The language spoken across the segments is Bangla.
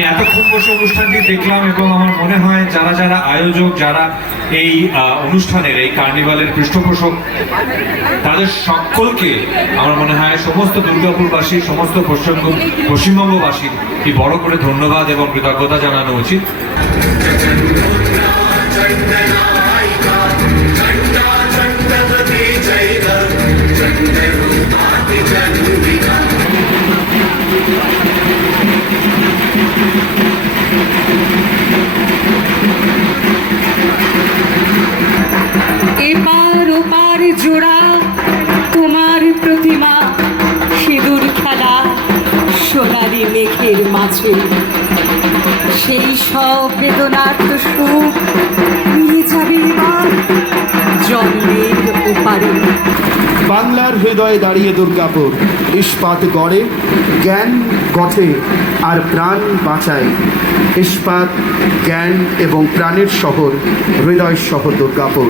আমি এতক্ষণ বসে অনুষ্ঠানটি দেখলাম এবং আমার মনে হয় যারা যারা আয়োজক, যারা এই অনুষ্ঠানের, এই কার্নিভালের পৃষ্ঠপোষক, তাদের সকলকে আমার মনে হয় সমস্ত দুর্গাপুরবাসী, সমস্ত পশ্চিমবঙ্গবাসীর কি বড় করে ধন্যবাদ এবং কৃতজ্ঞতা জানানো উচিত। এপার ওপার জোড়া তোমার প্রতিমা, সিঁদুর খেলা সোনালি মেঘের মাঝে, সেই সব বেদনার্ত সুখ নিয়ে যাবে এবার জন্মের ওপারে। বাংলার হৃদয়ে দাঁড়িয়ে দুর্গাপুর, ইস্পাত গড়ে, জ্ঞান গঠে আর প্রাণ বাঁচায়। ইস্পাত, জ্ঞান এবং প্রাণের শহর, হৃদয় শহর দুর্গাপুর।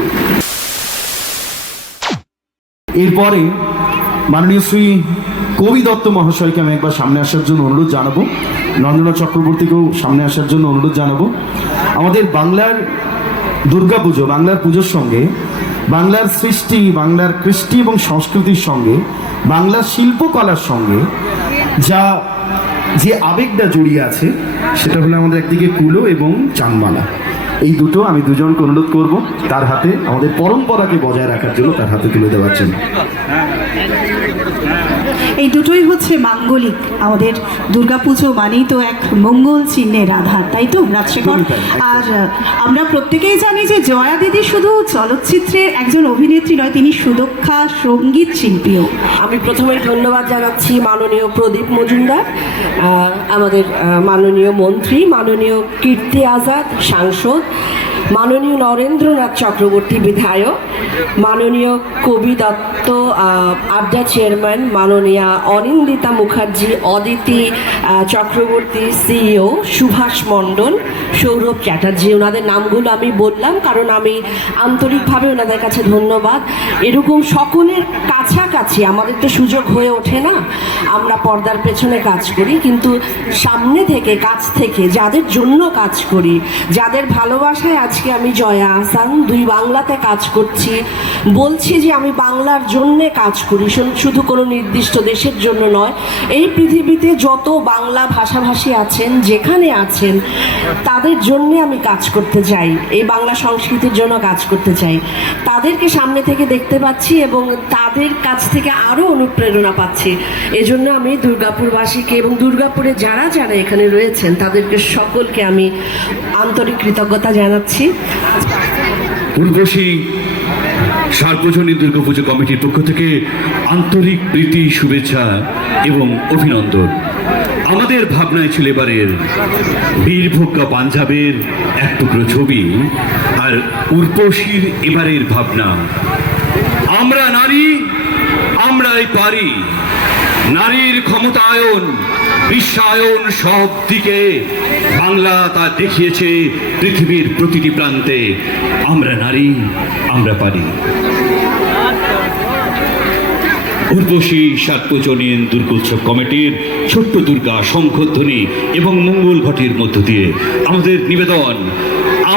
এরপরে মাননীয় শ্রী কবি দত্ত মহাশয়কে আমি একবার সামনে আসার জন্য অনুরোধ জানাবো। নন্দনা চক্রবর্তীকেও সামনে আসার জন্য অনুরোধ জানাবো। আমাদের বাংলার দুর্গাপুজো, বাংলার পুজোর সঙ্গে বাংলার সৃষ্টি, বাংলার কৃষ্টি এবং সংস্কৃতির সঙ্গে, বাংলার শিল্পকলার সঙ্গে যে আবেগটা জড়িয়ে আছে সেটা হলো আমাদের একদিকে কুলো এবং চানবালা। এই দুটো আমি দুজনকে অনুরোধ করব তার হাতে আমাদের পরম্পরাকে বজায় রাখার জন্য তার হাতে তুলে দেওয়ার জন্য। এই দুটোই হচ্ছে মাঙ্গলিক। আমাদের দুর্গাপুজো মানেই তো এক মঙ্গল চিহ্নের আধার, তাই তো রাজশেখর? আর আমরা প্রত্যেকেই জানি যে জয়া দিদি শুধু চলচ্চিত্রের একজন অভিনেত্রী নয়, তিনি সুদক্ষা সঙ্গীত শিল্পীও। আমি প্রথমে ধন্যবাদ জানাচ্ছি মাননীয় প্রদীপ মজুমদার, আমাদের মাননীয় মন্ত্রী, মাননীয় কীর্তি আজাদ সাংসদ, মাননীয় নরেন্দ্রনাথ চক্রবর্তী বিধায়ক, মাননীয় কবি দত্ত আড্ডা চেয়ারম্যান, মাননীয়া অনিন্দিতা মুখার্জি, অদিতি চক্রবর্তী সিইও, সুভাষ মণ্ডল, সৌরভ চ্যাটার্জি। ওনাদের নামগুলো আমি বললাম কারণ আমি আন্তরিকভাবে ওনাদের কাছে ধন্যবাদ। এরকম সকলের কাছাকাছি আমাদের তো সুযোগ হয়ে ওঠে না, আমরা পর্দার পেছনে কাজ করি, কিন্তু সামনে থেকে, কাছ থেকে যাদের জন্য কাজ করি, যাদের ভালোবাসায় আজকে আমি জয়া আহসান দুই বাংলাতে কাজ করছি, বলছি যে আমি বাংলার জন্যে কাজ করি, শুধু কোনো নির্দিষ্ট দেশের জন্য নয়। এই পৃথিবীতে যত বাংলা ভাষাভাষী আছেন, যেখানে আছেন, তাদের জন্যে আমি কাজ করতে চাই, এই বাংলা সংস্কৃতির জন্য কাজ করতে চাই। তাদেরকে সামনে থেকে দেখতে পাচ্ছি এবং তাদের কাছ থেকে আরও অনুপ্রেরণা পাচ্ছি। এজন্য আমি দুর্গাপুরবাসীকে এবং দুর্গাপুরে যারা যারা এখানে রয়েছেন তাদেরকে সকলকে আমি আন্তরিক কৃতজ্ঞতা জানাচ্ছি। উর্বশী সার্বজনীন দুর্গাপুজো কমিটির পক্ষ থেকে আন্তরিক প্রীতি, শুভেচ্ছা এবং অভিনন্দন। আমাদের ভাবনায় ছিল এবারের বীরভোগ্যা পাঞ্জাবের এক টুকরো ছবি, আর উর্বশীর এবারের ভাবনা আমরা নারী, আমরাই পারি। নারীর ক্ষমতায়ন, বিশ্বায়ন সব দিকে বাংলা তা দেখিয়েছে পৃথিবীর প্রতিটি প্রান্তে। আমরা নারী, আমরা পারি। উর্বশী সার্বজনীন দুর্গোৎসব কমিটির ছোট্ট দুর্গা শঙ্খধ্বনি এবং মঙ্গল ঘটির মধ্য দিয়ে আমাদের নিবেদন,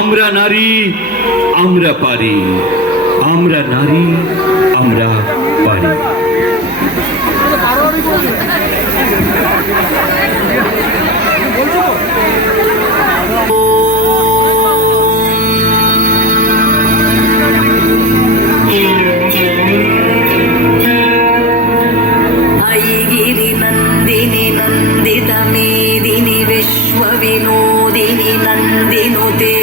আমরা নারী, আমরা পারি। আমরা নারী, আমরা পারি। विनोदिनी नन्दिनुते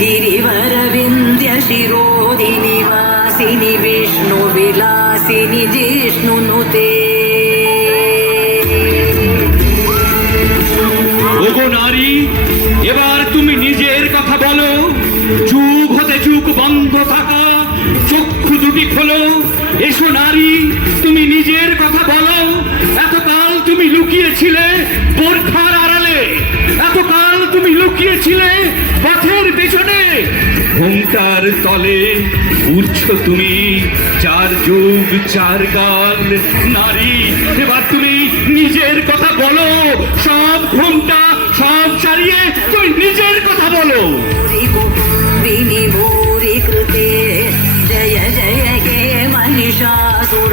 गिरिवरविन्द्यशिरोदिनि वासिनि विष्णुविलासिनि जिष्णुनुते। ওগো নারী, এবার তুমি নিজের কথা বলো। যুগ হতে যুগ বন্ধ থাকা চক্ষু দুটি খোলো। এসো নারী, তুমি নিজের কথা বলো। এতকাল তুমি লুকিয়েছিলে বোরখার আড়ালে, এতকাল তুমি লুকিয়েছিলে পথের পেছনে। ঘোমটার তলে উঠছো তুমি, চার যুগ চার কাল। নারী, এবার তুমি নিজের কথা বলো। সব ঘোমটা, সব তুই নিজের কথা বলো। कुटुम्बिनि भूरि कृते जय जय हे महिषासुरमर्दिनि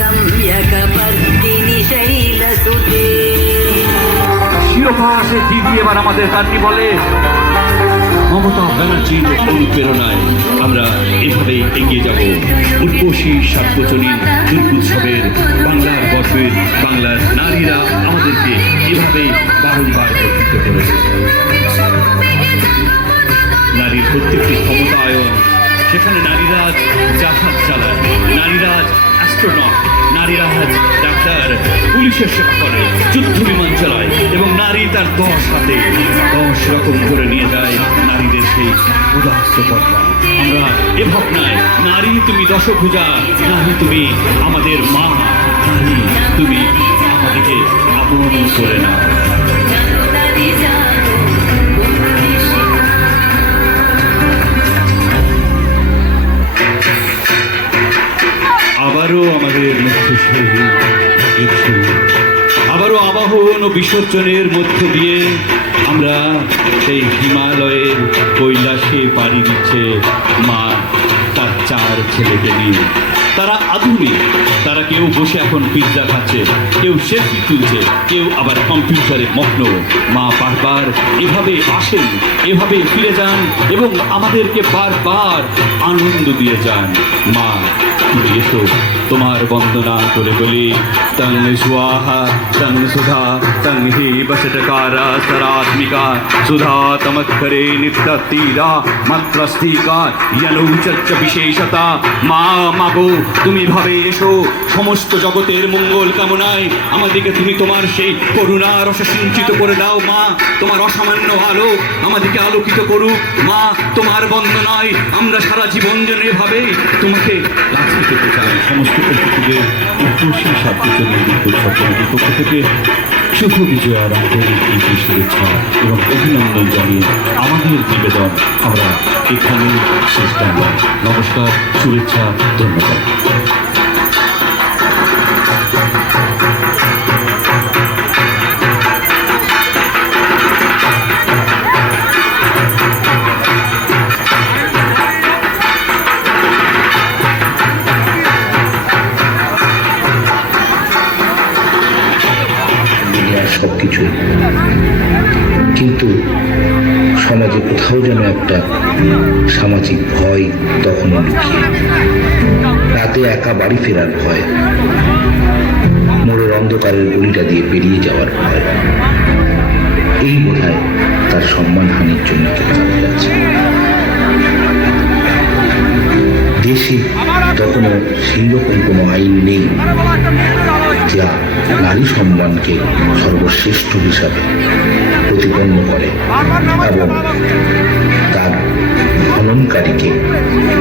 रम्यकपर्दिनि शैलसुते শিরোপাশে দিদি এবার আমাদের কান্তি বলে। মমতা ব্যানার্জির অনুপ্রেরণায় আমরা এভাবেই এগিয়ে যাব। উর্বশী সার্বজনীন দুর্গোৎসবের বাংলার বর্ষের বাংলার নারীরা আমাদেরকে এভাবেই বারংবার একত্রিত করেছে। নারীর প্রত্যেকটি ক্ষমতায়ন, সেখানে নারীরাজ জাহাজ চালায়, নারীরাজ অ্যাস্ট্রোনট, নারীরাজ ডাক্তার, পুলিশের সেবা করে, যুদ্ধ বিমান চালায় এবং নারী তার 10 হাতে 10 রকম করে নিয়ে যায় নারীদের সেই উদাস্ত পথা। আমরা এ ভাবনায় নারী তুমি দশভুজা, নারী তুমি আমাদের মা, নারী তুমি আমাদেরকে আপন করে না। আবারও আমাদের মধ্যে সেই কিছু, আবারও আবাহন ও বিসর্জনের মধ্য দিয়ে আমরা সেই হিমালয়ের কৈলাসে পাড়ি দিচ্ছে মা তার 4 ছেলেকে নিয়ে। তারা আধুনিক, তারা কেউ বসে এখন পিৎজা খাচ্ছে, কেউ সেলফি তুলছে, কেউ আবার কম্পিউটারে মগ্ন। মা বারবার এভাবে আসেন, এভাবে ফিরে যান এবং আমাদেরকে বারবার আনন্দ দিয়ে যান। মা তুমি এসো, তোমার বন্দনা করে বলি। তং স্বাহা তং সুধা তং হি বসটকারা সরাত্মিকা সুধা তমৎকরে নিত্যতীরা মাত্রস্তিকা ইয়লৌচচ্চ বিশেষতা। মা মাগো তুমি ভাবে এসো, সমস্ত জগতের মঙ্গল কামনায় আমাদেরকে তুমি তোমার সেই করুণা রসে সিঞ্চিত করে দাও। মা তোমার অসামান্য আলো আমাদেরকে আলোকিত করুক। মা তোমার বন্দনায় আমরা সারা জীবন যেন এভাবে তোমাকে লাথি পেতে চাই। সমস্ত প্রকৃতিদের উৎপর্ষী সার্বজনীন দুর্গোৎসব কমিটির পক্ষ থেকে শুভ বিজয়ার আন্তরিক শুভেচ্ছা এবং অভিনন্দন জানিয়ে আমাদের নিবেদন আমরা এখানে শেষ করলাম। নমস্কার, শুভেচ্ছা, ধন্যবাদ। সবকিছু, কিন্তু সমাজে কোথাও যেন একটা সামাজিক ভয় তখনও লুকিয়ে। রাতে একা বাড়ি ফেরার ভয়, মোড়ের অন্ধকারের গলিটা দিয়ে পেরিয়ে যাওয়ার ভয়, এই বোধহয় তার সম্মানহানির জন্য কেউ যাচ্ছে। দেশে তখনও সেই রকম কোনো আইন নেই যা নারী সম্মানকে সর্বশ্রেষ্ঠ হিসাবে প্রতিপন্ন করে এবং তার হননকারীকে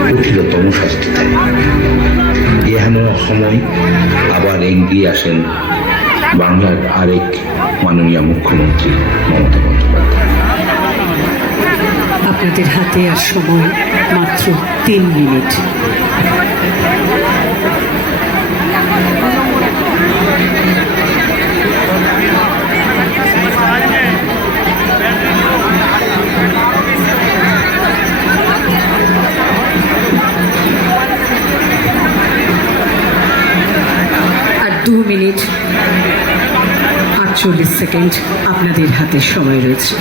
কঠিনতম শাস্তি দেয়। এহেন সময় আবার এগিয়ে আসেন বাংলার আরেক মাননীয় মুখ্যমন্ত্রী মমতা বন্দ্যোপাধ্যায়। আপনাদের হাতে আর সময় মাত্র 3 মিনিট। আর 2 মিনিট 48 সেকেন্ড আপনাদের হাতে সময় রয়েছে।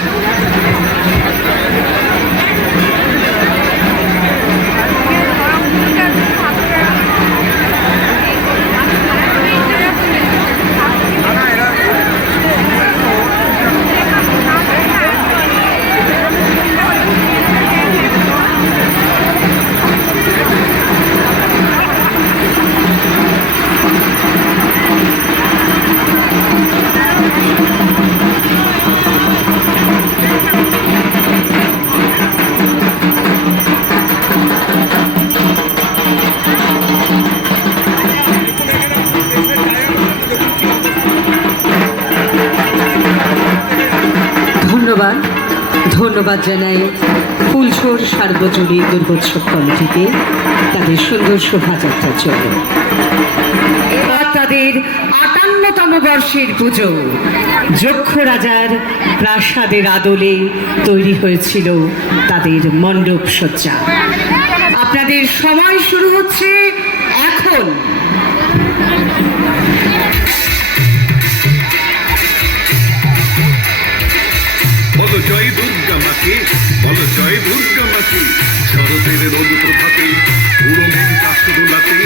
ধন্যবাদ জানাই ফুলছড় সার্বজনীন দুর্গোৎসব কমিটিকে তাদের সুন্দর শোভাযাত্রার জন্য। তাদের 58 ৫৫তম বর্ষের পুজো যক্ষ রাজার প্রাসাদের আদলে তৈরি হয়েছিল তাদের মণ্ডপ সজ্জা। আপনাদের সময় শুরু হচ্ছে এখন। বলো জয় দুর্গা মাকে, বলো জয় দুর্গা মাকে। শরতের রোদ প্রভাতে পুরমের কাশ দোলাতে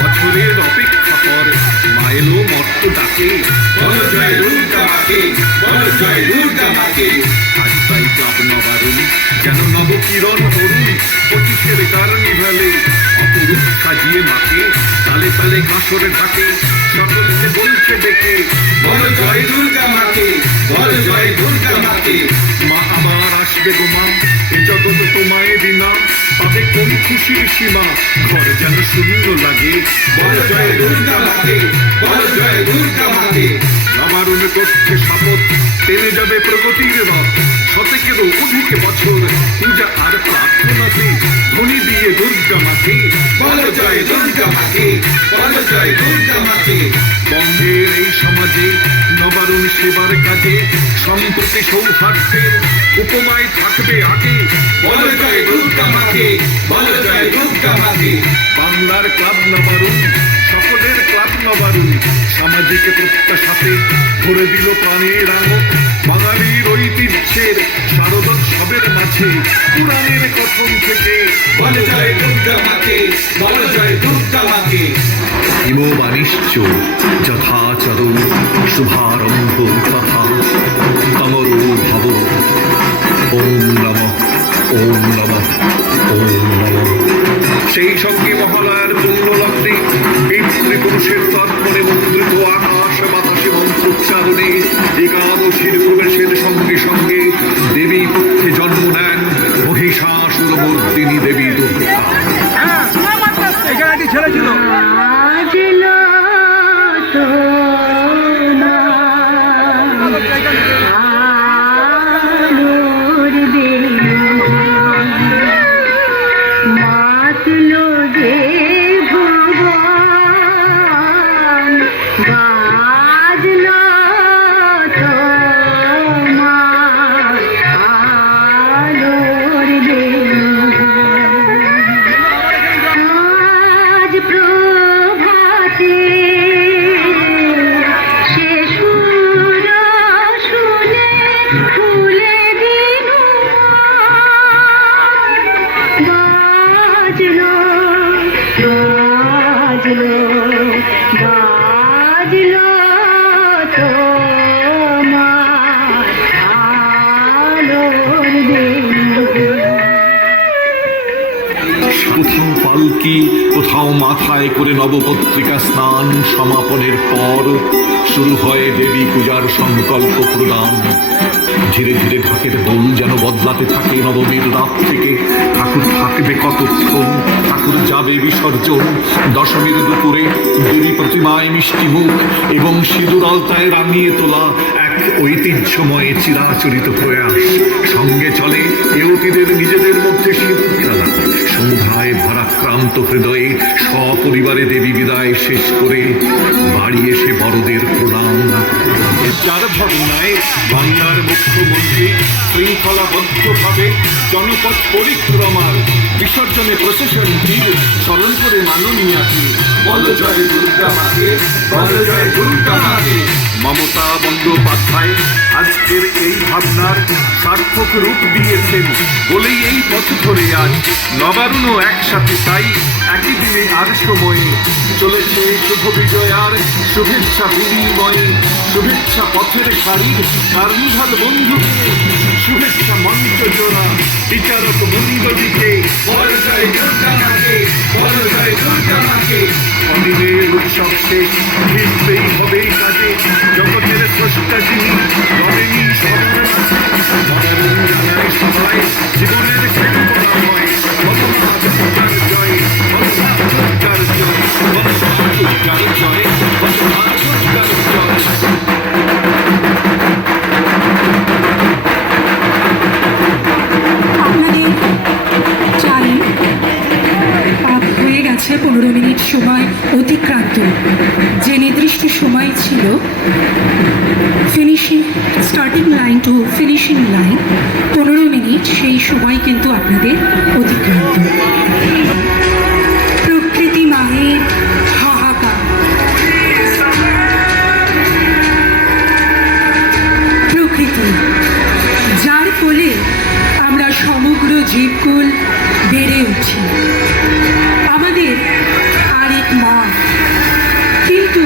বছরের অপেক্ষা পর মায়েলো মর্ত ডাকে। বলো জয় দুর্গা মাকে, বলো জয় দুর্গা মাকে। আজ তাই ক্লাব নবারুণ যেন নবকিরণ অরুণ, 25-এর কার্নিভালে অপরূপ সাজিয়ে মাকে তালে তালে কাঁসরে ঢাকে। সকলকে বলছে ডেকে বলো জয় দুর্গা মাকে, বলো জয় দুর্গা মাকে। মা আবার আসবে গো মা, এ জগৎ তোমায় বিনা পাবে কোন খুশির সীমা, ঘর যেন শূন্য লাগে। বলো জয় দুর্গা মাকে, বলো জয় দুর্গা মাকে। নবারুণ করছে শপথ, টেনে যাবে প্রগতির রথ। শতেকেরও অধিক বছর পূজা আর প্রার্থনাতে ধ্বনি দিয়ে দুর্গা মাকে। বলো জয় দুর্গা মাকে, বলো জয় দুর্গা মাকে। বঙ্গের এই সমাজে নবারুণ সেবার কাজে সম্প্রতি সৌহার্দ্যের উপমায় থাকবে আগে। বলো জয় দুর্গা মাকে, বলো জয় দুর্গা মাকে। বাংলার ক্লাব নবারুণ, সকলের ক্লাব নবারুণ, সামাজিক প্রত্যাশাতে ভরে দিল প্রাণের আলো। বাঙালির ঐতিহ্যের শারদোৎসবের মাঝে পুরাণের কথন থেকে বলো জয় দুর্গা মাকে, বলো জয় দুর্গা মাকে। হিমবানিশ্চ যথাচরণ শুভারম্ভ তথা তমরো ভব। ওম নমঃ, ওম নমঃ, ওম নমঃ। সেই সঙ্গে মহালয়ার পুণ্যলগ্নে পিতৃপুরুষের তর্পণে মুদ্রিত আকাশ বাতাসে মন্ত্রোচ্চারণে একাদশীর প্রবেশের সঙ্গে সঙ্গে দেবী পক্ষে জন্ম নেন মহিষাসুরমর্দিনী দেবী দুর্গা। কোথাও পালকি, কোথাও মাথায় করে নবপত্রিকা স্নান সমাপনের পর শুরু হয় দেবী পূজার সংকল্প প্রদান। ধীরে ধীরে ঢাকের বোল যেন বদলাতে থাকে নবমীর রাত থেকে। ঠাকুর থাকবে কতক্ষণ, ঠাকুর যাবে বিসর্জন। দশমীর দুপুরে দেবী প্রতিমায় মিষ্টি মুখ এবং সিঁদুর আলতায় রাঙিয়ে তোলা এক ঐতিহ্যময় চিরাচরিত প্রয়াস। সঙ্গে চলে ইউতিদের নিজেদের মধ্যে সিঁদুর খেলা। সন্ধ্যায় ভারাক্রান্ত হৃদয়ে সপরিবারে দেবী বিদায় শেষ করে বাড়ি এসে বড়দের প্রণাম। যার ভাবনায় বাংলার মুখ্যমন্ত্রী শৃঙ্খলাবদ্ধভাবে জনপথ পরিক্রমার বিসর্জনে প্রশাসনটির স্মরণ করে মাননীয়াকে বলো জয় দুর্গা মাকে, বলো জয় দুর্গা মাকে। মমতা বন্দ্যোপাধ্যায় আজকের এই ভাবনার সার্থক রূপ দিয়েছেন বলেই এই পথ ধরে আজ নবারুণও একসাথে তাই একই দিনে আর সময়ে চলেছে শুভ বিজয়ার শুভেচ্ছা বিনিময়ে। শুভেচ্ছা পথের সারির কার্নিভাল বন্ধুকে, শুভেচ্ছা মঞ্চ জোড়া বিচারক বন্ধুদিকে। বলো জয় দুর্গা মাকে, বলো জয় দুর্গা মাকে। অনিমের উৎসব শেষ, ফিরতেই হবে কাজে। জগতের স্রষ্টা যিনি রবেনি সবার মাঝে। নবারুণ জানায় সবাই জীবনের শেষ করা হয়। বলো মা দুর্গার জয়, বলো মা দুর্গার জয়, বলো মা দুর্গার জয়, বলো মা দুর্গার জয়। আপনাদের জানি 15 মিনিট সময় অতিক্রান্ত। যে নির্দিষ্ট সময় ছিল finishing starting line to finishing line 15 minute, সেই সময় কিন্তু আপনাদের অতিক্রান্ত। প্রকৃতি মায়ের হাহাকার, প্রকৃতি যার কোলে আমরা সমগ্র জীবকুল বেড়ে উঠি, আমাদের আরেক মা। কিন্তু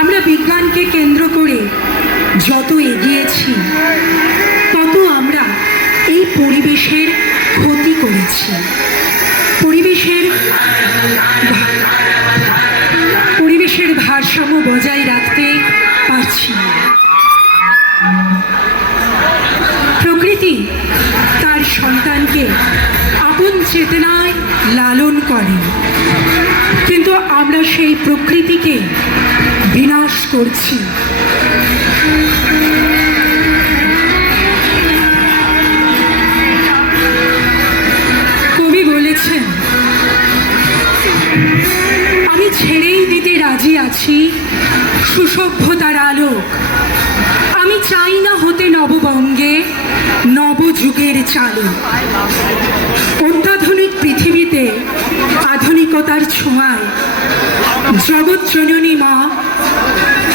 আমরা বিজ্ঞানকে কেন্দ্র করে যত এগিয়েছি তত আমরা এই পরিবেশের ক্ষতি করেছি। পরিবেশের ভারসাম্য বজায় রাখতে পারছি না। প্রকৃতি তার সন্তানকে আপন চেতনায় লালন করে, কিন্তু আমরা সেই প্রকৃতিকে বিনাশ করছি। কবি বলেছেন, আমি ছেড়েই দিতে রাজি আছি সুসভ্যতার আলোক, আমি চাই না হতে নববঙ্গে নবযুগের চালক। অত্যাধুনিক পৃথিবীতে আধুনিকতার ছোঁয়ায় জগৎ জননী মা,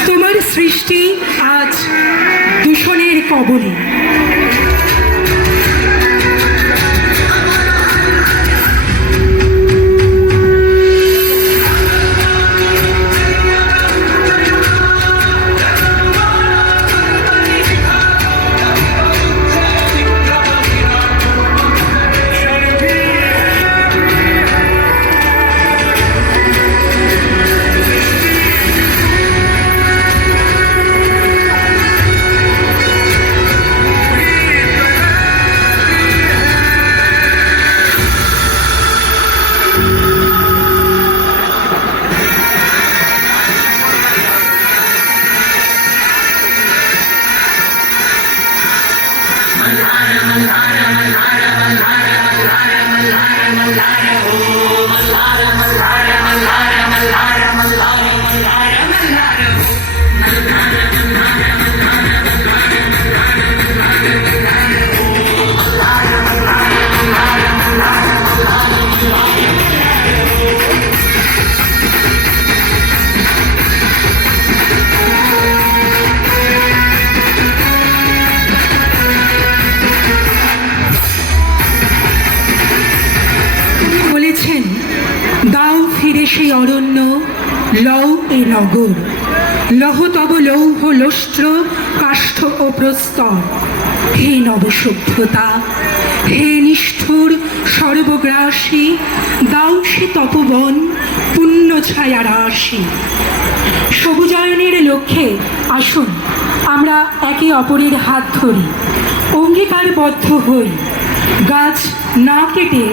তোমার সৃষ্টি আজ দূষণের কবলে। দাও ফিরে সেই অরণ্য, লও এ নগর, লহ তব লৌহ লস্ত্র কাষ্ঠ ও প্রস্তর। হে নবসভ্যতা, হে নিষ্ঠুর সর্বগ্রাসী, দাও সে তপবন পুণ্য ছায়া রাশি। সবুজায়নের লক্ষ্যে আসুন আমরা একে অপরের হাত ধরি, অঙ্গীকারবদ্ধ হই, গাছ না কেটে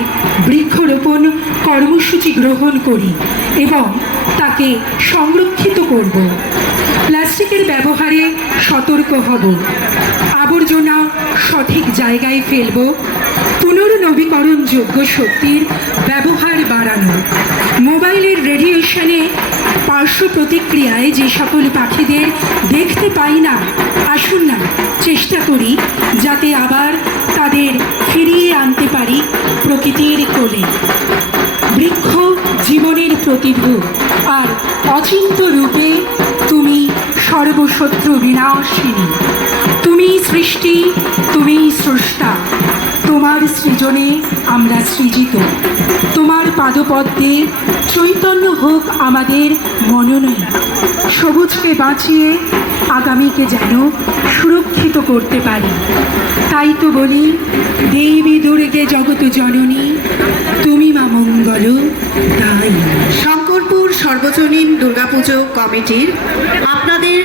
বৃক্ষরোপণ কর্মসূচি গ্রহণ করি এবং তাকে সংরক্ষিত করব। প্লাস্টিকের ব্যবহারে সতর্ক হব, আবর্জনা সঠিক জায়গায় ফেলব, পুনর্নবীকরণযোগ্য শক্তির ব্যবহার বাড়ানো। মোবাইলের রেডিয়েশনে পার্শ্ব প্রতিক্রিয়ায় যে সকল পাখিদের দেখতে পাই না, আসুন না চেষ্টা করি যাতে আবার তাদের ফিরিয়ে আনতে পারি প্রকৃতির কোলে। বৃক্ষ জীবনের প্রতিভূ, আর অচিন্ত রূপে তুমি সর্বশত্রু বিনাশিনী। তুমি সৃষ্টি, তুমি স্রষ্টা, তোমার সৃজনে আমরা সৃজিত। তোমার পাদপদ্মে চৈতন্য হোক আমাদের মননয়ন। সবুজকে বাঁচিয়ে আগামীকে যেন সুরক্ষিত করতে পারি। তাই তো বলি, দেবী দুর্গে জগত জননী, তুমি মা মঙ্গল তাই। শঙ্করপুর সর্বজনীন দুর্গাপুজো কমিটির আপনাদের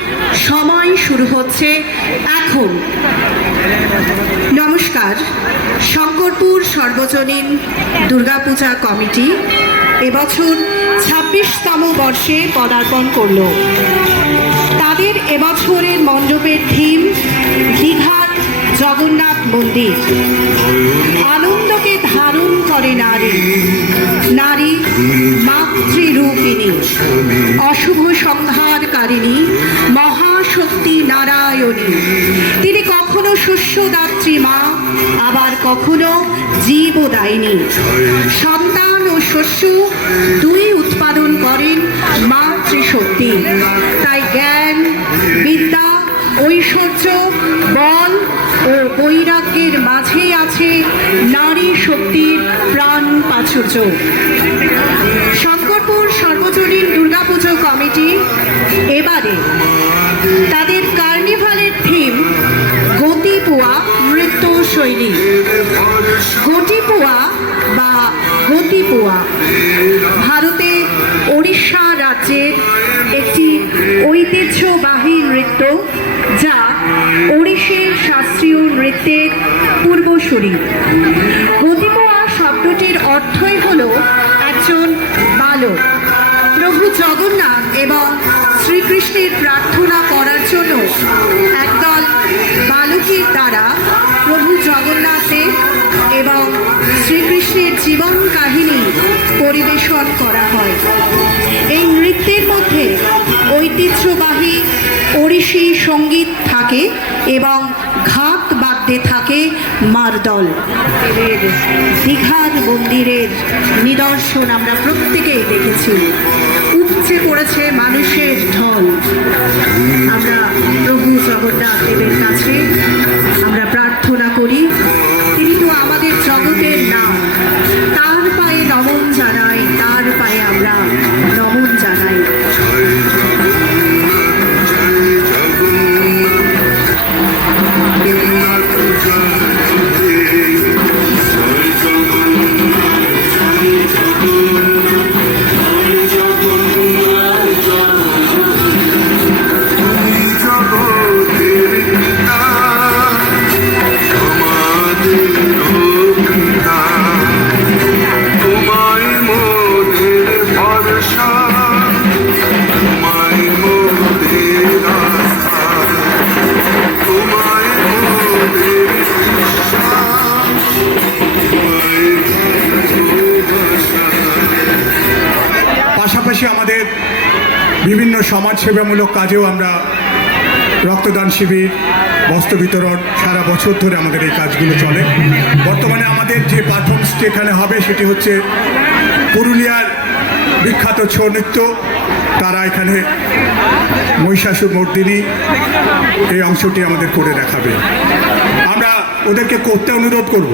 সময় শুরু হচ্ছে এখন। নমস্কার। শঙ্করপুর সর্বজনীন দুর্গাপূজা কমিটি এবছর 26তম বর্ষে পদার্পণ করল। তাদের এবছরের মণ্ডপের থিম দীঘার জগৎ জগন্নাথ মন্দির। আনন্দকে ধারণ করে নারী, নারী মাতৃরূপিণী, অশুভ সংহারকারিণী, মহাশক্তি নারায়ণী। তিনি কখনো শস্যদাত্রী মা, আবার কখনো জীবদায়িনী। সন্তান ও শস্য দুই উৎপাদন করেন মাতৃশক্তি। তাই জ্ঞান, বিদ্যা, ঐশ্বর্য, বল ও বৈরাগ্যের মাঝে আছে নারী শক্তির প্রাণ প্রাচুর্য। শঙ্করপুর সর্বজনীন দুর্গাপুজো কমিটি এবারে তাদের কার্নিভালের থিম গতিপুয়া নৃত্য শৈলী। গতিপুয়া বা গতিপুয়া ভারতের ওড়িশা রাজ্যের একটি ঐতিহ্যবাহী নৃত্য, যা ওড়িশের শাস্ত্রীয় নৃত্যের পূর্বসূরি। গতিপুয়া শব্দটির অর্থই হল একজন বালক। প্রভু জগন্নাথ এবং শ্রীকৃষ্ণের প্রার্থনা করার জন্য একদল বালকের দ্বারা প্রভু জগন্নাথের এবং শ্রীকৃষ্ণের জীবন কাহিনী পরিবেশন করা হয়। এই নৃত্যের মধ্যে ঐতিহ্যবাহী ওড়িশি সঙ্গীত থাকে এবং ঘাত বাদ্যে থাকে মারদল। দীঘার মন্দিরের নিদর্শন আমরা প্রত্যেকেই দেখেছি। উপচে পড়েছে মানুষের ঢল। আমরা প্রভু জগন্নাথ দেবের কাছে আমরা প্রার্থনা করি, তিনি তো আমাদের জগতের নাম। তার পায়ে নমন জানাই, তার পায়ে আমরা নমন জানাই। পাশাপাশি আমাদের বিভিন্ন সমাজসেবামূলক কাজেও আমরা রক্তদান শিবির, বস্ত্র বিতরণ, সারা বছর ধরে আমাদের এই কাজগুলো চলে। বর্তমানে আমাদের যে পারফরমেন্সটি এখানে হবে সেটি হচ্ছে পুরুলিয়ার বিখ্যাত ছৌ নৃত্য। তারা এখানে মহিষাসুর মর্দিনী এই অংশটি আমাদের করে দেখাবে। আমরা ওদেরকে করতে অনুরোধ করব।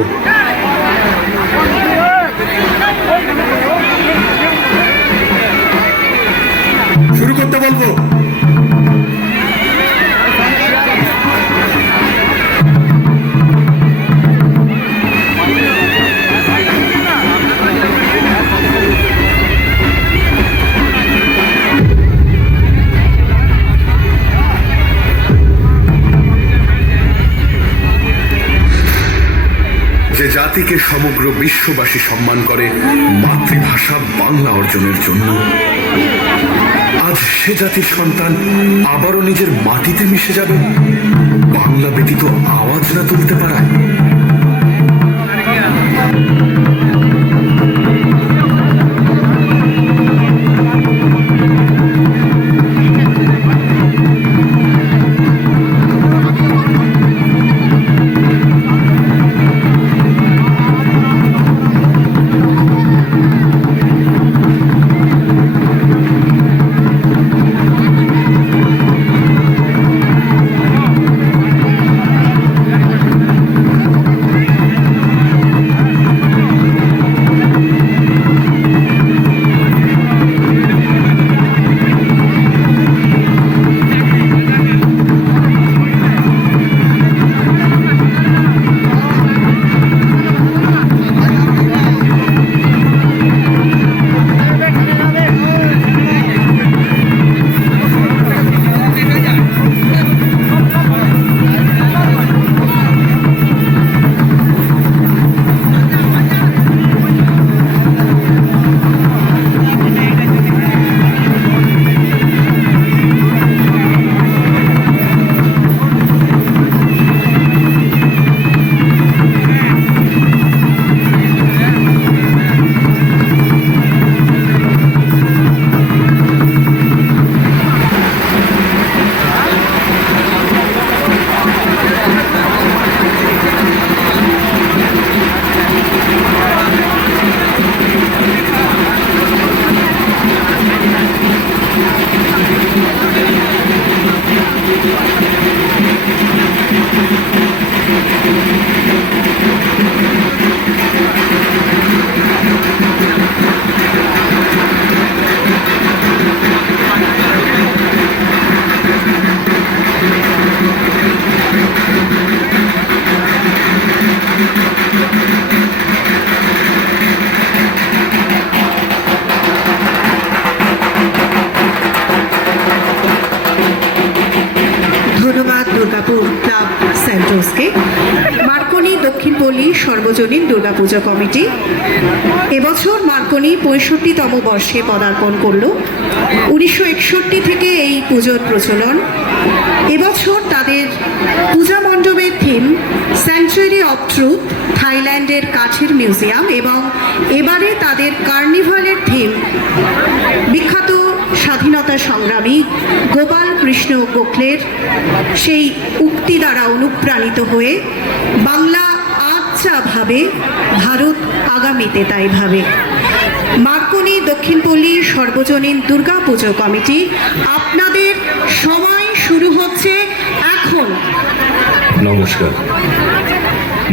শুরু করতে বলবো। যে জাতিকে সমগ্র বিশ্ববাসী সম্মান করে মাতৃভাষা বাংলা অর্জনের জন্য, আজ সে জাতির সন্তান আবারও নিজের মাটিতে মিশে যাবে বাংলা ব্যতীত আওয়াজ না তুলতে পারায়। জোসকে। মার্কনি দক্ষিণপল্লী সর্বজনীন দুর্গাপূজা কমিটি এবছর মার্কনি 65তম বর্ষে পদার্পণ করল। 1961 থেকে এই পুজোর প্রচলন। এবছর তাদের পূজা মণ্ডপের থিম স্যাংচুয়ারি অফ ট্রুথ, থাইল্যান্ডের কাঠের মিউজিয়াম, এবং এবারে তাদের কার্নিভালের থিম বিখ্যাত স্বাধীনতা সংগ্রামী গোপাল কৃষ্ণ গোখলের সেই উক্তি দ্বারা অনুপ্রাণিত হয়ে বাংলা আজ যা ভাবে, ভারত আগামীতে তাই ভাবে। মার্কনি দক্ষিণপল্লী সর্বজনীন দুর্গাপুজো কমিটি, আপনাদের সময় শুরু হচ্ছে এখন। নমস্কার।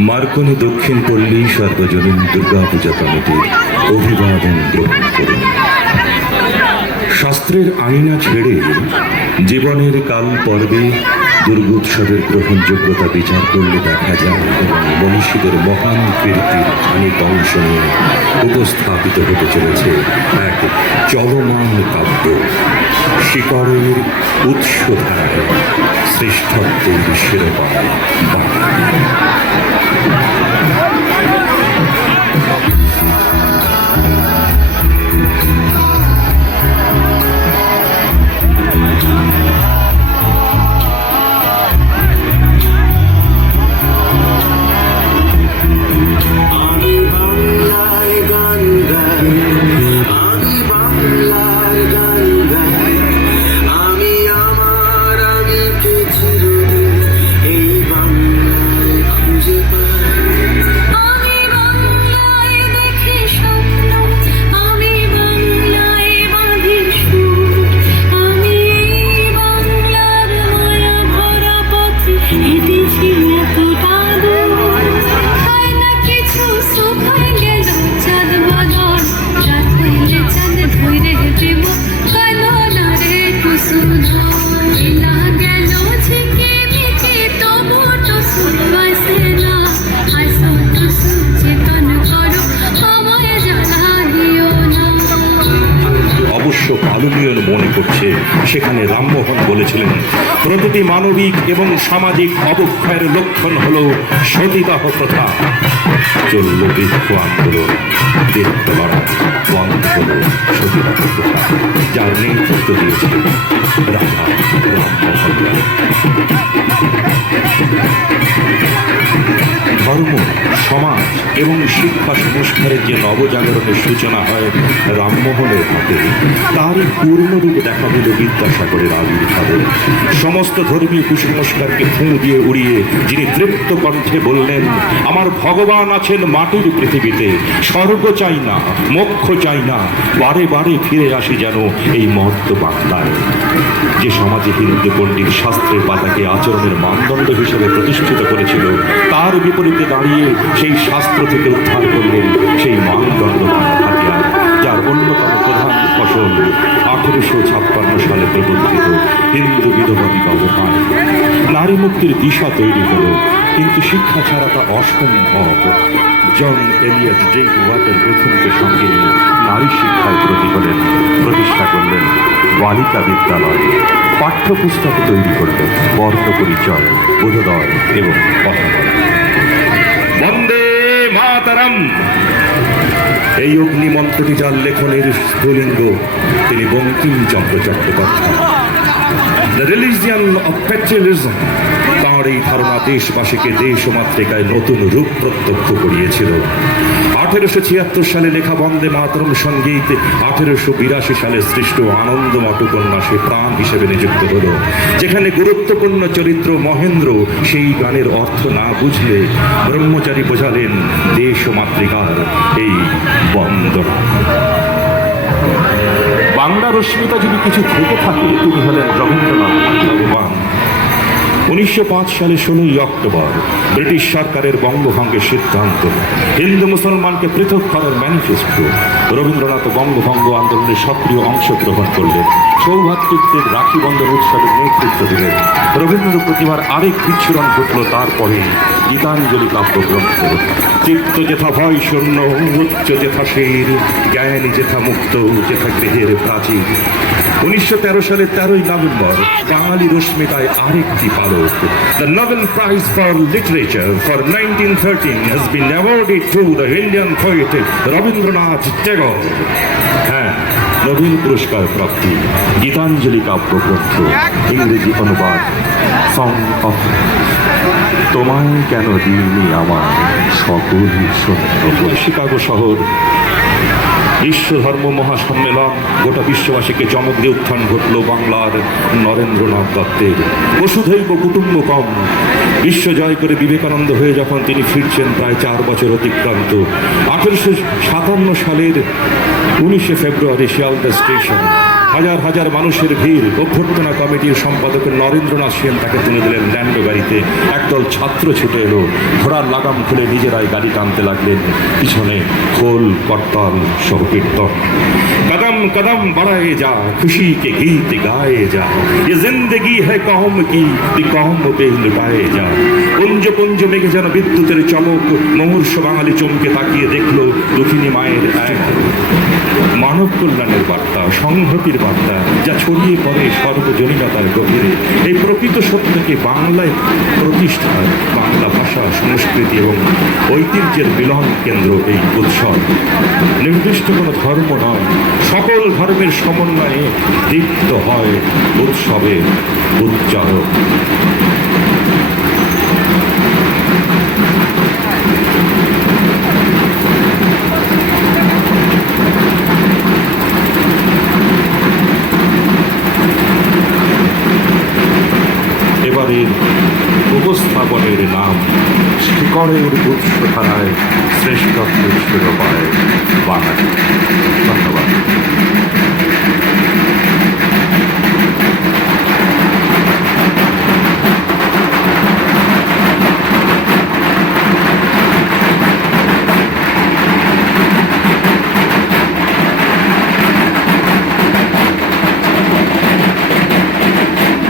মার্কনি দক্ষিণপল্লী সর্বজনীন দুর্গাপূজা কমিটির অভিবাদন গ্রহণ করুন। শাস্ত্রের আইনা ছেড়ে জীবনের কাল পর্বে দুর্গোৎসবের গ্রহণযোগ্যতা বিচার করলে দেখা যায় এবং মনীষীদের মহান কীর্তির খানিক অংশ নিয়ে উপস্থাপিত হতে চলেছে এক চলমান কাব্য। শিকড়ের উৎসধারায় শ্রেষ্ঠত্বের শিরোপায় বাংলা। পালনীয় মনে করছে সেখানে রামমোহন বলেছিলেন, প্রতিটি মানবিক এবং সামাজিক অবক্ষয়ের লক্ষণ হল সতীদাহ প্রথা। চলল বৃক্ষ আন্দোলন, দেখতে লড়াই, বন্ধ হল সতীদাহ প্রথা, যার নেতৃত্ব দিয়েছিলেন রাধা রামমোহন রায়। ধর্ম, সমাজ এবং শিক্ষা সংস্কারের যে নবজাগরণের সূচনা হয় রামমোহনের হাতে, তারই পূর্ণরূপ দেখা দিল বিদ্যাসাগরের আবির্ভাবে। সমস্ত ধর্মীয় কুসংস্কারকে ফুঁ দিয়ে উড়িয়ে যিনি তৃপ্ত কণ্ঠে বললেন, আমার ভগবান আছেন মাটির পৃথিবীতে, স্বর্গ চাই না, মোক্ষ চাই না, বারে বারে ফিরে আসি যেন এই মর্ত বাংলায়। যে সমাজে হিন্দু পণ্ডিত শাস্ত্রের পাতাকে আচরণের মানদণ্ড হিসেবে প্রতিষ্ঠিত করেছিল, তার বিপরীতে দাঁড়িয়ে সেই শাস্ত্র থেকে উদ্ধার করলেন সেই মানদণ্ড হাতিয়ার, যার অন্যতম প্রধান ফসল 1856 সালে প্রবর্তিত হিন্দু বিধবা বিবাহ আইন। নারী মুক্তির দিশা তৈরি হল, কিন্তু শিক্ষা ছাড়া তা অসম্ভব। জন এলিয়ট ড্রিঙ্ক ওয়াটার বেথুনকে সঙ্গে নিয়ে নারী শিক্ষায় ব্রতী হলেন, প্রতিষ্ঠা করলেন বালিকা বিদ্যালয়, পাঠ্যপুস্তক তৈরি করলেন, বর্ণ পরিচয়, বোধোদয় এবং পথোদয়। বন্দে মাতরম, এই অগ্নিমন্ত্রটি যার লেখনের স্ফুলিঙ্গ তিনি Bankimchandra Chattopadhyay. The religion of patriotism, তাঁর এই ধারণা দেশবাসীকে দেশ ও মাতৃকায় নতুন রূপ প্রত্যক্ষ করিয়েছিল। 1876 সালে লেখা বন্দে মাতরম সঙ্গীত 1882 সালে সৃষ্ট আনন্দ মঠকন্যা প্রাণ হিসেবে নিযুক্ত হল, যেখানে গুরুত্বপূর্ণ চরিত্র মহেন্দ্র সেই গানের অর্থ না বুঝলে ব্রহ্মচারী বোঝালেন দেশ ও মাতৃকার এই বন্দনা। বাংলা রশ্মিতা যদি কিছু থেকে থাকে, তিনি হলেন রবীন্দ্রনাথ ভগবান। 1905 সালে 16 অক্টোবর ব্রিটিশ সরকারের বঙ্গভঙ্গের সিদ্ধান্ত, হিন্দু মুসলমানকে পৃথক করার ম্যানিফেস্টো। রবীন্দ্রনাথ বঙ্গভঙ্গ আন্দোলনে সক্রিয় অংশগ্রহণ করলেন, সৌভাতৃত্বের রাখি বন্ধন উৎসবের নেতৃত্ব দিলেন। রবীন্দ্র প্রতিভার আরেক বিচ্ছুরণ ঘটল তারপরে গীতাঞ্জলি কাব্যগ্রন্থ। চিত্ত যেথা ভয় শূন্য, উচ্চ যেথা শির, জ্ঞানী যেথা মুক্ত, যেথা গৃহের প্রাচীর। 1913 সালের 13ই নভেম্বর বাঙালি রশ্মিতায় আরেকটি পালক। The Nobel prize for literature for 1913 has been awarded to the Indian poet Rabindranath Tagore. হ্যাঁ, নোবেল পুরস্কার প্রাপ্তি গীতাঞ্জলি কাব্যগ্রন্থ, ইংরেজি অনুবাদ সং অফ তোমায় কেন দিইনি আমার সকল সত্য। শিকাগো শহর বিশ্ব ধর্ম মহাসম্মেলন, গোটা বিশ্ববাসীকে চমক দিয়ে উত্থান ঘটল বাংলার নরেন্দ্রনাথ দত্তের। বসুধৈব কুটুম্বকম বিশ্ব জয় করে বিবেকানন্দ হয়ে যখন তিনি ফিরছেন প্রায় 4 বছর অতিক্রান্ত, 1857 সালের 19শে ফেব্রুয়ারি শিয়ালদা স্টেশন, হাজার হাজার মানুষের ভিড়। অভ্যর্থনা কমিটির সম্পাদক নরেন্দ্রনাথ সেন তাকে তুলে দিলেন ল্যান্ডো গাড়িতে। একদল ছাত্র ছুটে এলো, ঘোড়ার লাগাম খুলে নিজেরাই গাড়ি টানতে লাগলেন, পিছনে খোল করতাল সহ কীর্তন। কদম কদম বাড়ায়ে যা, খুশি কে গীত গায়ে যা, ये जिंदगी है कौम की, कौम पे लुटाए जा। পুঞ্জ পুঞ্জ মেঘে যেন বিদ্যুতের চমক, মুমূর্ষ বাঙালি চমকে তাকিয়ে দেখলো দুঃখিনী মায়ের এক মানব কল্যাণের বার্তা, সংহতির বার্তা, যা ছড়িয়ে পড়ে সর্বজনীনতার গভীরে। এই প্রকৃত সত্যকে বাংলায় প্রতিষ্ঠা, বাংলা ভাষা, সংস্কৃতি এবং ঐতিহ্যের মিলন কেন্দ্র এই উৎসব। নির্দিষ্ট কোনো ধর্ম নয়, সকল ধর্মের সমন্বয়ে দীপ্ত হয় উৎসবের উচ্চারণ। এবারের উপস্থাপনের নাম শিকড়ের উৎসধারায় শ্রেষ্ঠত্বের শিরোপায় বাঙালি। ধন্যবাদ।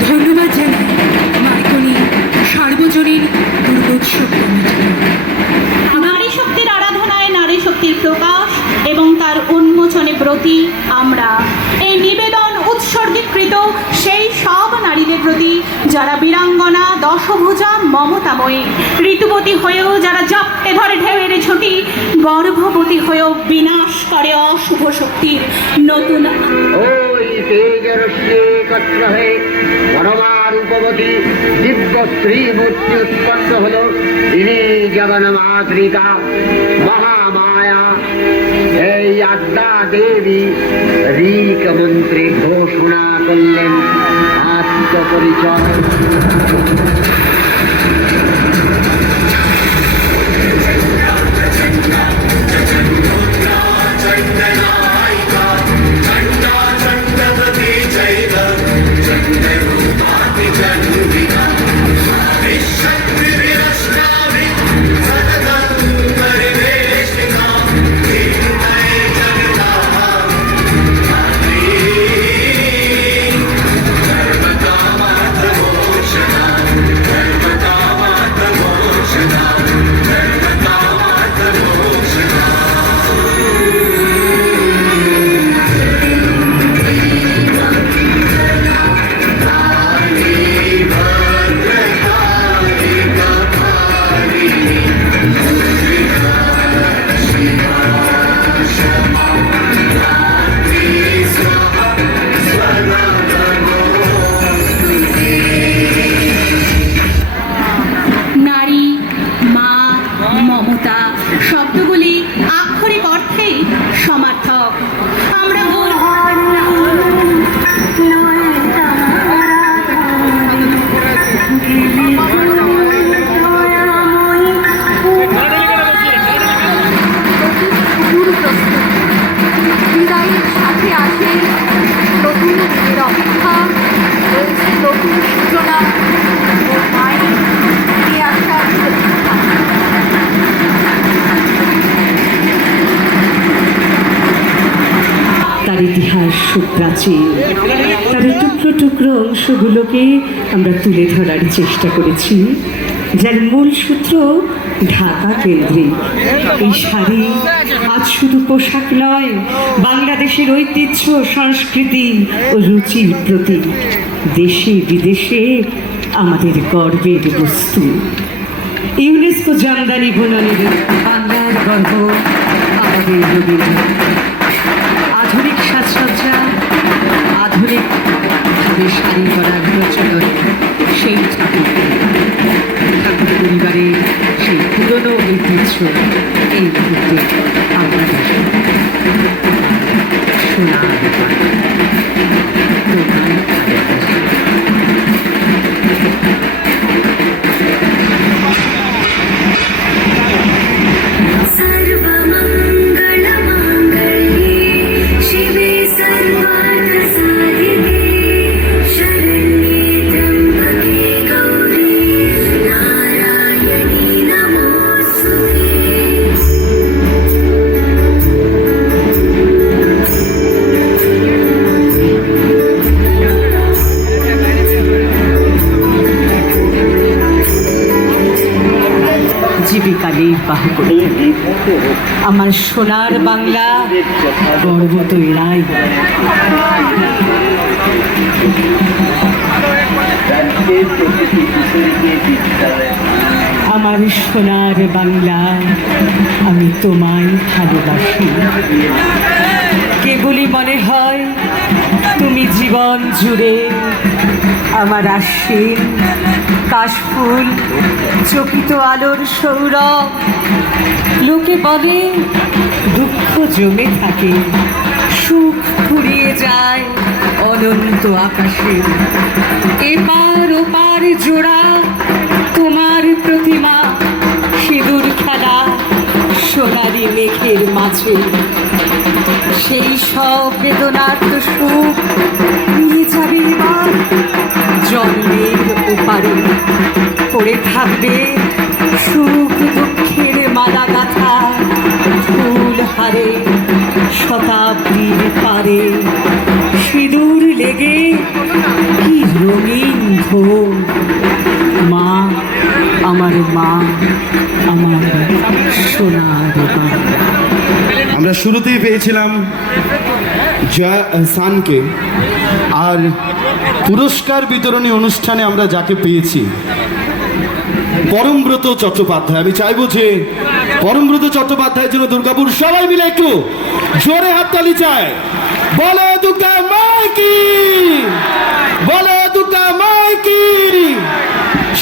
ধন্যবাদ জানাই মাইকনি সার্বজনীন দুর্গোৎসব কমিটি। নারী শক্তির আরাধনায় নারী শক্তির প্রকাশ এবং তার উন্মোচনে ব্রতী আমরা এই নিবেদন উৎসর্গীকৃত সেই সব নারীদের প্রতি যারা বীরাঙ্গনা, দশভুজা, মমতাময়ী, ঋতুবতী হয়েও যারা জপটে ধরে ঢেউয়ের ঝুঁটি, গর্ভবতী হয়েও বিনাশ করে অশুভ শক্তির নতুন। ওই তেজরশ্মিকত্র হয়ে পরমা রূপবতী দিব্য স্ত্রী মূর্তি উৎপন্ন হল। তিনি জগন মাতৃকা মহামায়া। এই আদ্যা দেবী ঋক মন্ত্রে ঘোষণা করলেন আত্মপরিচয়। নারী, মা, মমতা শব্দগুলি আক্ষরিক অর্থেই সমার্থক। আমরা বিদায়ের সাথে আসে নতুন দিনের অপেক্ষা, রয়েছে নতুন সূচনা ও মায়ের ফিরে আসার প্রতীক্ষা। তার ইতিহাস সুপ্রাচীন, তার টুকরো টুকরো অংশগুলোকে আমরা তুলে ধরার চেষ্টা করেছি যার মূল সূত্র ঢাকা কেন্দ্রিক। এই শাড়ি আজ শুধু পোশাক নয়, বাংলাদেশের ঐতিহ্য, সংস্কৃতি ও রুচির প্রতীক। দেশে বিদেশে আমাদের গর্বের বস্তু। ইউনেস্কো জামদানি বুননের বাংলার গর্ব আমাদের রবীন্দ্র। আধুনিক সাজসজ্জা, আধুনিক শাড়ি করার প্রচলন সেই ঠাকুর পরিবারের সেই পুরনো ঐতিহ্য এই মুহূর্তে আমরা শোনা জীবিকা নির্বাহ করে আমার সোনার বাংলা গর্ব তো এরাই। আমার সোনার বাংলা, আমি তোমায় ভালোবাসি। কেবলই মনে হয় তুমি জীবন জুড়ে আমার আশ্বিন কাশফুল, চকিত আলোর সৌরভ। লোকে বলে দুঃখ জমে থাকে, সুখ ফুরিয়ে যায় অনন্ত আকাশে। এপার ওপার জোড়া তোমার প্রতিমা, সিঁদুর খেলা সোনালি মেঘের মাঝে। সেই সব বেদনার্ত সুখ নিয়ে যাবে এবার জন্মের ওপারে। পড়ে থাকবে সুখ দুঃখের মালা গাথা, ফুল হারে শতাব্দীর পারে। সিঁদুর লেগে কি রঙিন ঘোর, মা আমার মা, আমার সোনার বাংলা। আমরা শুরুতেই পেয়েছিলাম জয়া আহসানকে, আর পুরস্কার বিতরণী অনুষ্ঠানে আমরা যাকে পেয়েছি পরমব্রত চট্টোপাধ্যায়। আমি চাইবো যে পরমব্রত চট্টোপাধ্যায়ের জন্য দুর্গাপুর সবাই মিলে একটু জোরে হাততালি চায়। বলো দুর্গা মাইকি, বলো দুর্গা মাইকি।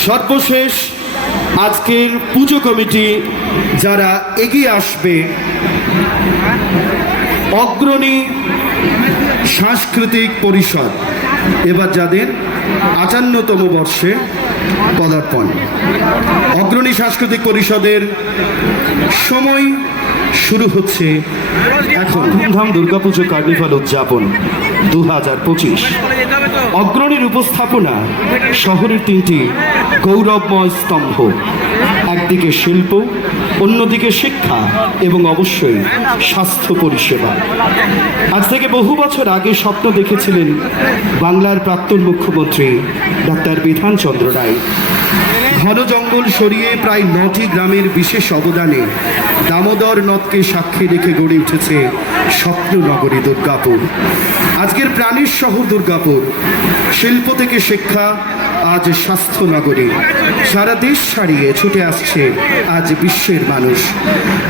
সর্বশেষ আজকের পুজো কমিটি যারা এগিয়ে আসবে, অগ্রণী সাংস্কৃতিক পরিষদ, এবার যাদের ৫৫তম বর্ষে পদার্পণ। অগ্রণী সাংস্কৃতিক পরিষদের সময় শুরু হচ্ছে এখন। ধুমধাম দুর্গাপুজো কার্নিভাল উদযাপন ২০২৫। অগ্রণীর উপস্থাপনা শহরের ৩টি গৌরবময় স্তম্ভ, একদিকে শিল্প, অন্যদিকে শিক্ষা এবং অবশ্যই স্বাস্থ্য পরিষেবা। আজ থেকে বহু বছর আগে স্বপ্ন দেখেছিলেন বাংলার প্রাক্তন মুখ্যমন্ত্রী ডাক্তার বিধানচন্দ্র রায়। ঘন জঙ্গল সরিয়ে প্রায় ৯টি গ্রামের বিশেষ অবদানে দামোদর নদকে সাক্ষী রেখে গড়ে উঠেছে স্বপ্ননগরী দুর্গাপুর। আজকের প্রাণীর শহর দুর্গাপুর, শিল্প থেকে শিক্ষা, আজ স্বাস্থ্য নগরী। সারা দেশ ছাড়িয়ে ছুটে আসছে আজ বিশ্বের মানুষ।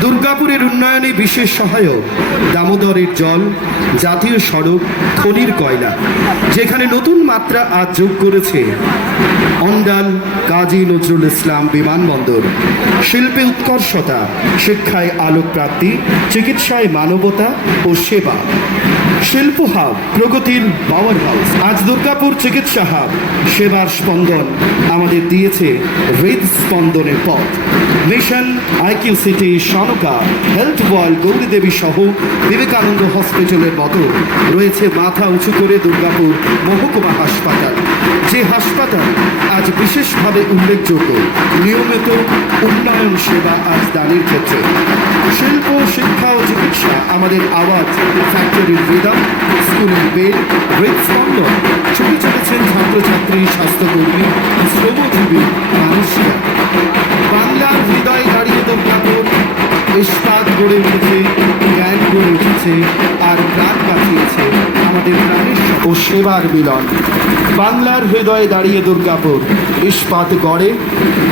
দুর্গাপুরের উন্নয়নে বিশেষ সহায়ক দামোদরের জল, জাতীয় সড়ক, খনির কয়লা, যেখানে নতুন মাত্রা আজ যোগ করেছে অন্ডাল কাজী নজরুল ইসলাম বিমানবন্দর। শিল্পে উৎকর্ষতা, শিক্ষায় আলোকপ্রাপ্তি, চিকিৎসায় মানবতা ও সেবা। শিল্প হাব, প্রগতির পাওয়ার হাউস। আজ দুর্গাপুর চিকিৎসা হাব, সেবার স্পন্দন আমাদের দিয়েছে হৃদস্পন্দনের পথ। Mission, IQ city, Sonka, health world, Gauridevi সহ বিবেকানন্দ হসপিটালের মতো রয়েছে মাথা উঁচু করে দুর্গাপুর মহকুমা হাসপাতাল। যে হাসপাতাল আজ বিশেষভাবে উল্লেখযোগ্য, নিয়মিত উন্নয়ন সেবা আজ দানের ক্ষেত্রে। শিল্প, শিক্ষা ও চিকিৎসা আমাদের আওয়াজ, ফ্যাক্টরির হৃদম, স্কুলের বেল, হৃদস্পন্দন। ছুটে চলেছেন ছাত্রছাত্রী, স্বাস্থ্যকর্মী, শ্রমজীবী মানুষরা। বাংলার হৃদয়ে দাঁড়িয়ে দুর্গাপুর ইস্পাত গড়ে উঠেছে, জ্ঞান গড়ে উঠেছে, আর প্রাণ বাঁচিয়েছে আমাদের প্রাণের ও সেবার মিলন। বাংলার হৃদয়ে দাঁড়িয়ে দুর্গাপুর ইস্পাত গড়ে,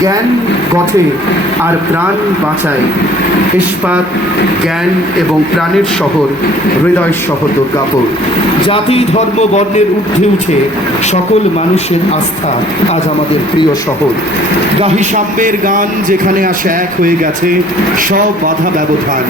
জ্ঞান গঠে, আর প্রাণ বাঁচায়। ইস্পাত, জ্ঞান এবং প্রাণের শহর, হৃদয় শহর দুর্গাপুর। জাতি, ধর্ম, বর্ণের ঊর্ধ্বে উঠে সকল মানুষের আস্থা আজ আমাদের প্রিয় শহর। গাহি সাম্যের গান, যেখানে আসে এক হয়ে গেছে সব বাধা ব্যবধান।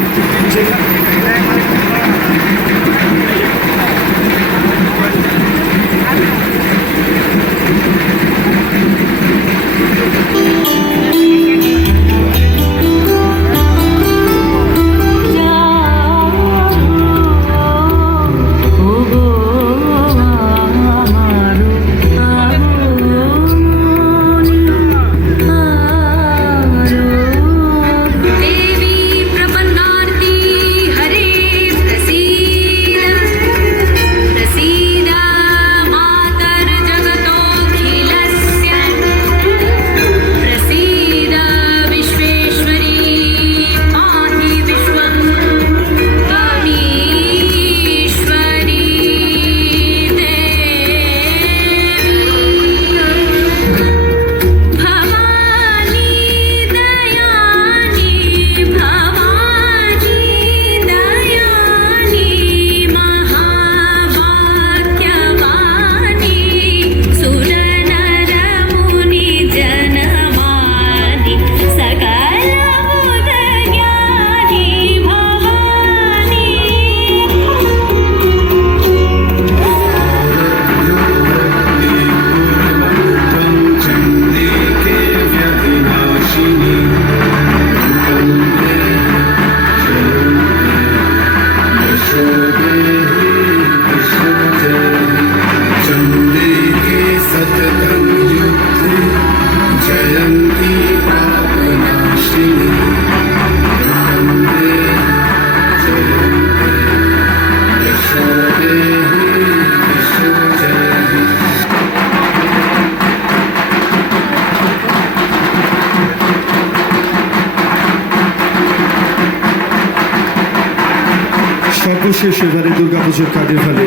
সর্বশেষ এবারে দুর্গাপুজোর কার্নিভালে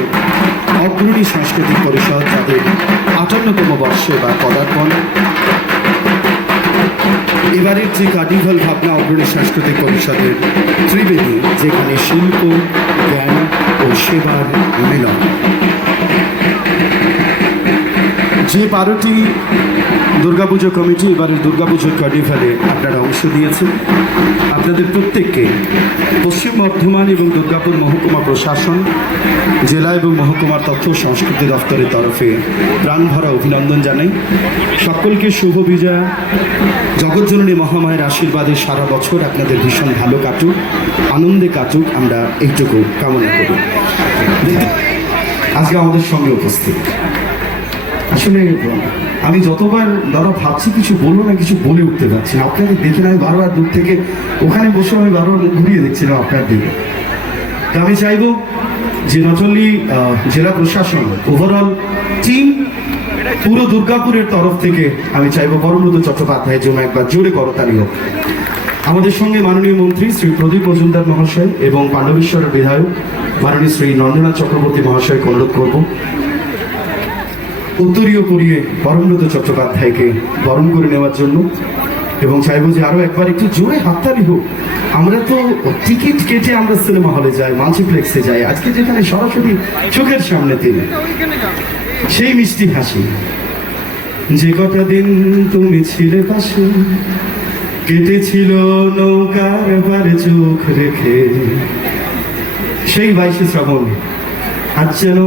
অগ্রণী সাংস্কৃতিক পরিষদ তাদের ৫৮তম বর্ষে বা পদার্পণ। এবারের যে কার্নিভাল ভাবনা অগ্রণী সাংস্কৃতিক পরিষদের ত্রিবেদী, যেখানে শিল্প, জ্ঞান ও সেবার মিলন। যে ১২টি দুর্গাপুজো কমিটি এবারের দুর্গাপুজোর কার্নিভালে আপনারা অংশ নিয়েছেন, আপনাদের প্রত্যেককে পশ্চিম বর্ধমান এবং দুর্গাপুর মহকুমা প্রশাসন, জেলা এবং মহকুমার তথ্য ও সংস্কৃতি দপ্তরের তরফে প্রাণভরা অভিনন্দন জানাই। সকলকে শুভ বিজয়া, জগৎজননী মহামায়ের আশীর্বাদে সারা বছর আপনাদের ভীষণ ভালো কাটুক, আনন্দে কাটুক, আমরা এইটুকু কামনা করি। আজকে আমাদের সঙ্গে উপস্থিত, আসলে আমি যতবার দাদা ভাবছি কিছু বলবো না, কিছু বলে উঠতে পারছি না। আপনাকে দেখে আমি বারবার দূর থেকে ওখানে বসে আমি বারবার ঘুরিয়ে দেখছিলাম আপনার দিকে। তা আমি চাইবো যে নটলি জেলা প্রশাসন, ওভারঅল টিম, পুরো দুর্গাপুরের তরফ থেকে আমি চাইবো পরমব্রত চট্টোপাধ্যায়ের জন্য একবার জোরে করতালি হোক। আমাদের সঙ্গে মাননীয় মন্ত্রী শ্রী প্রদীপ মজুমদার মহাশয় এবং পাণ্ডবেশ্বরের বিধায়ক মাননীয় শ্রী নন্দনাথ চক্রবর্তী মহাশয়কে অনুরোধ করব উত্তরীয় করিয়ে পরমব্রত চট্টোপাধ্যায়কে বরণ করে নেওয়ার জন্য, এবং চাইবো যে আরো একবার একটু জোরে হাততালি হোক। আমরা তো টিকিট কেটে আমরা সিনেমা হলে যাই, মাল্টিপ্লেক্সে যাই, আজকে যেখানে সরাসরি চোখের সামনে তিনি সেই মিষ্টি হাসি, যে কটা দিন তুমি ছিলে পাশে, কেটেছিল নৌকার পারে চোখ রেখে, সেই 22শে শ্রাবণ আজ যেন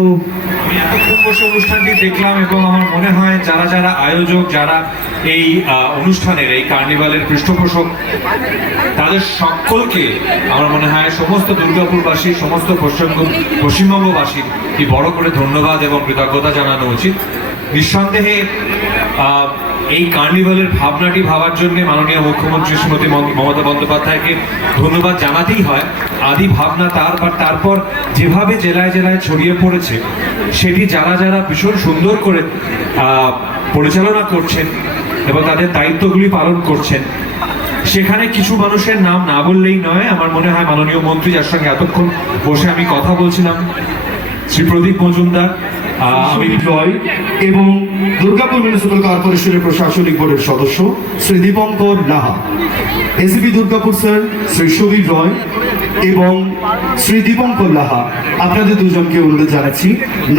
অনুষ্ঠানটি দেখলাম এবং আমার মনে হয় যারা যারা আয়োজক, যারা এই অনুষ্ঠানের, এই কার্নিভালের পৃষ্ঠপোষক, তাদের সকলকে আমার মনে হয় সমস্ত দুর্গাপুরবাসী, সমস্ত পশ্চিমবঙ্গবাসীর কি বড় করে ধন্যবাদ এবং কৃতজ্ঞতা জানানো উচিত। নিঃসন্দেহে এই কার্নিভালের ভাবনাটি ভাবার জন্য মাননীয় মুখ্যমন্ত্রী শ্রীমতী মমতা বন্দ্যোপাধ্যায়কে ধন্যবাদ জানাতেই হয়। আদি ভাবনা তারপর যেভাবে জেলায় জেলায় ছড়িয়ে পড়েছে, সেটি যারা যারা ভীষণ সুন্দর করে পরিচালনা করছেন এবং তাদের দায়িত্বগুলি পালন করছেন, সেখানে কিছু মানুষের নাম না বললেই নয়। আমার মনে হয় মাননীয় মন্ত্রী, যার সঙ্গে এতক্ষণ বসে আমি কথা বলছিলাম, শ্রী প্রদীপ মজুমদার, আমি রয় এবং দুর্গাপুর মিউনিসিপ্যাল কর্পোরেশনের প্রশাসনিক বোর্ডের সদস্য শ্রী দীপঙ্কর লাহা, এসিপি দুর্গাপুর স্যার শ্রী সুবীর রয় এবং শ্রী দীপঙ্কর লাহা, আপনাদের দুজনকে অনুরোধ জানাচ্ছি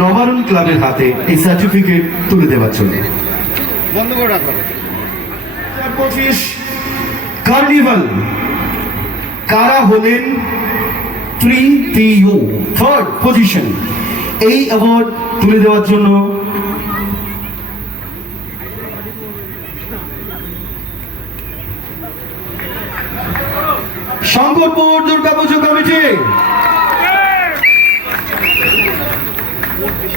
নবারুণ ক্লাবের হাতে এই সার্টিফিকেট তুলে দেওয়ার জন্য। 2025 কার্নিভাল কারা হলেন তৃতীয়, থার্ড পজিশন। এই অ্যাওয়ার্ড তুলে দেওয়ার জন্য শঙ্করপুর দুর্গাপুজো কমিটি।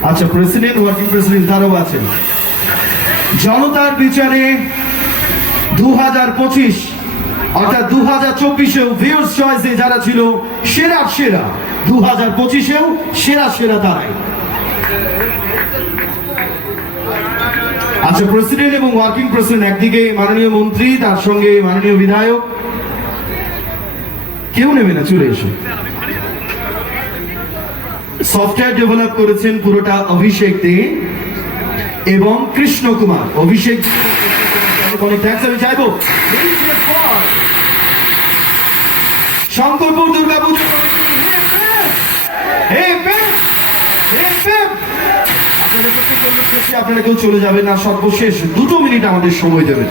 আচ্ছা, প্রেসিডেন্ট, ওয়ার্কিং প্রেসিডেন্ট তারাও আছেন। জনতার বিচারে 2025 অর্থাৎ 2024-এও ভিউয়ার্স চয়েসে যারা ছিল সেরা 2025-এও সেরা তারাই। আচ্ছা, প্রেসিডেন্ট এবং ওয়ার্কিং প্রেসিডেন্ট, একদিকে মাননীয় মন্ত্রী, তার সঙ্গে মাননীয় বিধায়ক, কেউ নেবে না, চলে এসে। সফটওয়্যার ডেভেলপ করেছেন পুরোটা অভিষেক দে এবং কৃষ্ণ কুমার। অভিষেক অনেক থ্যাঙ্কস আমি চাইবো। শঙ্করপুর দুর্গাপুজো আপনারা কেউ চলে যাবেন না, সর্বশেষ 2 মিনিট আমাদের সময় দেবেন।